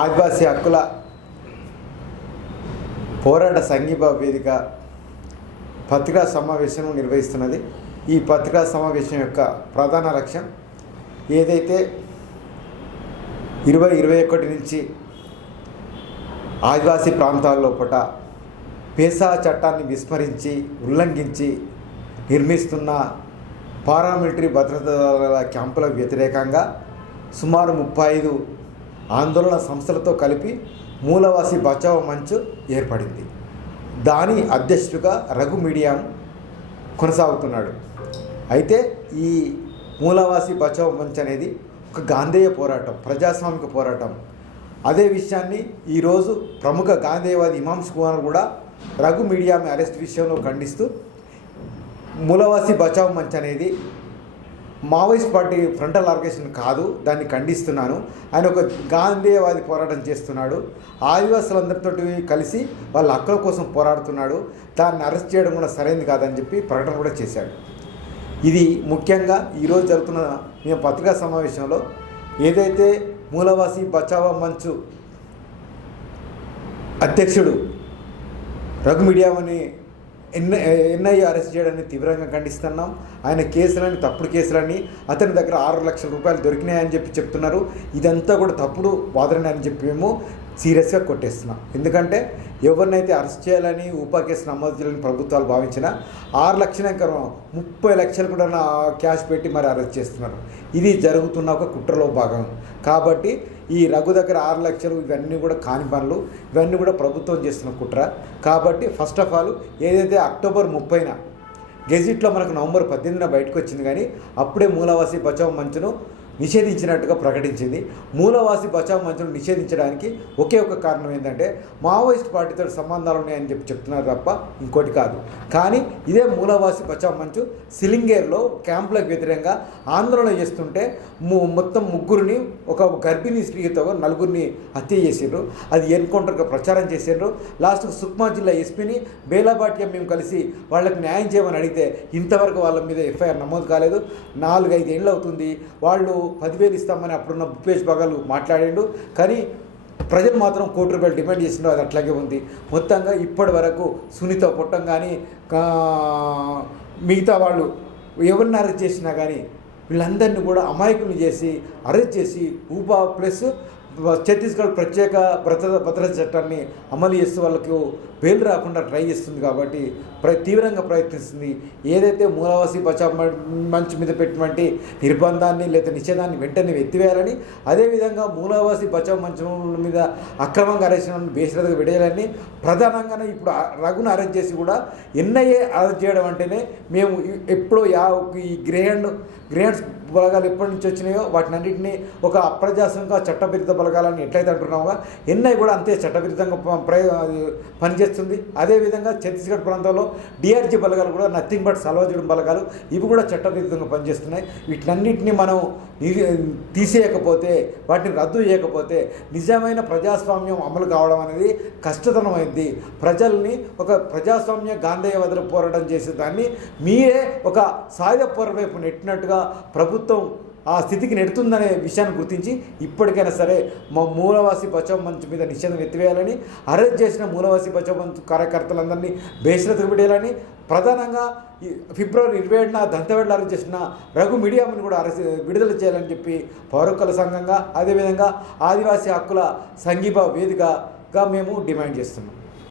ఆదివాసీ హక్కుల పోరాట సంఘీభావ వేదిక పత్రికా సమావేశం నిర్వహిస్తున్నది. ఈ పత్రికా సమావేశం యొక్క ప్రధాన లక్ష్యం ఏదైతే 2021 నుంచి ఆదివాసీ ప్రాంతాల్లో పూట పేసా చట్టాన్ని విస్మరించి ఉల్లంఘించి నిర్మిస్తున్న పారామిలిటరీ భద్రతా దళాల క్యాంపులకు వ్యతిరేకంగా సుమారు 35 ఆందోళన సంస్థలతో కలిపి మూలవాసి బచావ్ మంచ్ ఏర్పడింది. దాని అధ్యక్షుడిగా రఘు మీడియం కొనసాగుతున్నాడు. అయితే ఈ మూలవాసి బచావ్ మంచ్ అనేది ఒక గాంధేయ పోరాటం, ప్రజాస్వామిక పోరాటం. అదే విషయాన్ని ఈరోజు ప్రముఖ గాంధేయవాది ఇమామ్ కుమార్ కూడా రఘు మీడియం అరెస్ట్ విషయంలో ఖండిస్తూ మూలవాసి బచావ్ మంచ్ అనేది మావోయిస్ట్ పార్టీ ఫ్రంటల్ ఆర్గనైజేషన్ కాదు, దాన్ని ఖండిస్తున్నాను. ఆయన ఒక గాంధేయవాది పోరాటం చేస్తున్నాడు, ఆదివాసులందరితో కలిసి వాళ్ళ హక్కుల కోసం పోరాడుతున్నాడు, దాన్ని అరెస్ట్ చేయడం కూడా సరైనది కాదని చెప్పి ప్రకటన కూడా చేశాడు. ఇది ముఖ్యంగా ఈరోజు జరుగుతున్న మేము పత్రికా సమావేశంలో ఏదైతే మూలవాసి బచావ్ మంచ్ అధ్యక్షుడు రఘు మీడియాని ఎన్ఐఏ అరెస్ట్ చేయడాన్ని తీవ్రంగా ఖండిస్తున్నాం. ఆయన కేసులని తప్పుడు కేసులని, అతని దగ్గర 6 లక్షల రూపాయలు దొరికినాయని చెప్పి చెప్తున్నారు. ఇదంతా కూడా తప్పుడు వాదన అని చెప్పి మేము సీరియస్గా కొట్టేస్తున్నాం. ఎందుకంటే ఎవరినైతే అరెస్ట్ చేయాలని ఉపా కేసు నమోదు చేయాలని ప్రభుత్వాలు భావించినా 6 లక్షల 30 లక్షలు కూడా క్యాష్ పెట్టి మరి అరెస్ట్ చేస్తున్నారు. ఇది జరుగుతున్న ఒక కుట్రలో భాగం. కాబట్టి ఈ రఘు దగ్గర 6 లక్షలు ఇవన్నీ కూడా కాని పనులు, ఇవన్నీ కూడా ప్రభుత్వం చేస్తున్న కుట్ర. కాబట్టి ఫస్ట్ ఆఫ్ ఆల్ ఏదైతే అక్టోబర్ 30న గెజిట్లో మనకు నవంబర్ 18న బయటకు వచ్చింది, కానీ అప్పుడే మూలవాసి బచావ్ మంచ్ను నిషేధించినట్టుగా ప్రకటించింది. మూలవాసి బచావ్ మంచ్ను నిషేధించడానికి ఒకే ఒక కారణం ఏంటంటే మావోయిస్ట్ పార్టీతో సంబంధాలు ఉన్నాయని చెప్పి చెప్తున్నారు తప్ప ఇంకోటి కాదు. కానీ ఇదే మూలవాసి బచావ్ మంచ్ సిలింగేర్లో క్యాంపులకు వ్యతిరేకంగా ఆందోళన చేస్తుంటే మొత్తం 3 ఒక గర్భిణీ స్త్రీతో 4 హత్య చేసిండ్రు. అది ఎన్కౌంటర్గా ప్రచారం చేసిండ్రు. లాస్ట్కు సుక్మా జిల్లా ఎస్పీని బేలాబాటియా మేము కలిసి వాళ్ళకి న్యాయం చేయమని అడిగితే ఇంతవరకు వాళ్ళ మీద ఎఫ్ఐఆర్ నమోదు కాలేదు. 4-5 ఏళ్ళు అవుతుంది. వాళ్ళు 10,000 ఇస్తామని అప్పుడున్న భూపేష్ బఘెల్ మాట్లాడిండు, కానీ ప్రజలు మాత్రం ₹1,00,00,000 డిమాండ్ చేసిండ్రు. అది అట్లాగే ఉంది. మొత్తంగా ఇప్పటి వరకు సునీత పొట్టం కానీ మిగతా వాళ్ళు ఎవరిని అరెస్ట్ చేసినా కానీ వీళ్ళందరినీ కూడా అమాయకులు చేసి అరెస్ట్ చేసి ఉపా ప్లస్ ఛత్తీస్గఢ్ ప్రత్యేక భద్రతా చట్టాన్ని అమలు చేస్తూ వాళ్ళకు బెయిల్ రాకుండా ట్రై చేస్తుంది. కాబట్టి తీవ్రంగా ప్రయత్నిస్తుంది. ఏదైతే మూలవాసి బచావ్ మంచ్ మీద పెట్టినటువంటి నిర్బంధాన్ని లేదా నిషేధాన్ని వెంటనే ఎత్తివేయాలని, అదేవిధంగా మూలవాసి బచావ్ మంచ్ మీద అక్రమంగా అరెస్ట్ బేషరతుగా విడేయాలని, ప్రధానంగానే ఇప్పుడు రఘును అరెస్ట్ చేసి కూడా ఎన్ఐఏ అరెస్ట్ చేయడం అంటేనే మేము ఎప్పుడో ఈ గ్రేహండ్స్ బలగాలు ఎప్పటి నుంచి వచ్చినాయో వాటిని అన్నింటినీ ఒక అప్రజాస్వామిక చట్టవిరుద్ధ బలగాలని ఎట్లయితే అంటున్నామో ఎన్ఐ కూడా అంతే చట్టవిరుద్ధంగా పనిచేస్తుంది. అదేవిధంగా ఛత్తీస్గఢ్ ప్రాంతంలో డిఆర్జీ బలగాలు కూడా నథింగ్ బట్ సల్వాజుడం బలగాలు, ఇవి కూడా చట్టవిరుద్ధంగా పనిచేస్తున్నాయి. వీటన్నిటిని మనం తీసేయకపోతే, వాటిని రద్దు చేయకపోతే నిజమైన ప్రజాస్వామ్యం అమలు కావడం అనేది కష్టతరమైంది. ప్రజల్ని ఒక ప్రజాస్వామ్య గాంధేయవాదుల పోరాటం చేసే దాన్ని మీరే ఒక సాయుధ పోరాట వైపు నెట్టినట్టుగా ప్రభుత్వం ఆ స్థితికి నెడుతుందనే విషయాన్ని గుర్తించి ఇప్పటికైనా సరే మా మూలవాసి బచావ్ మంచ్ మీద నిషేధం ఎత్తివేయాలని, అరెస్ట్ చేసిన మూలవాసి బచావ్ మంచ్ కార్యకర్తలందరినీ బేషరతుగా విడేయాలని, ప్రధానంగా ఫిబ్రవరి 27న దంతవేడ్లో అరెస్ట్ చేసిన రఘు మీడియాని కూడా విడుదల చేయాలని చెప్పి పౌర హక్కుల సంఘంగా, అదేవిధంగా ఆదివాసీ హక్కుల సంఘీభావ వేదికగా మేము డిమాండ్ చేస్తున్నాం.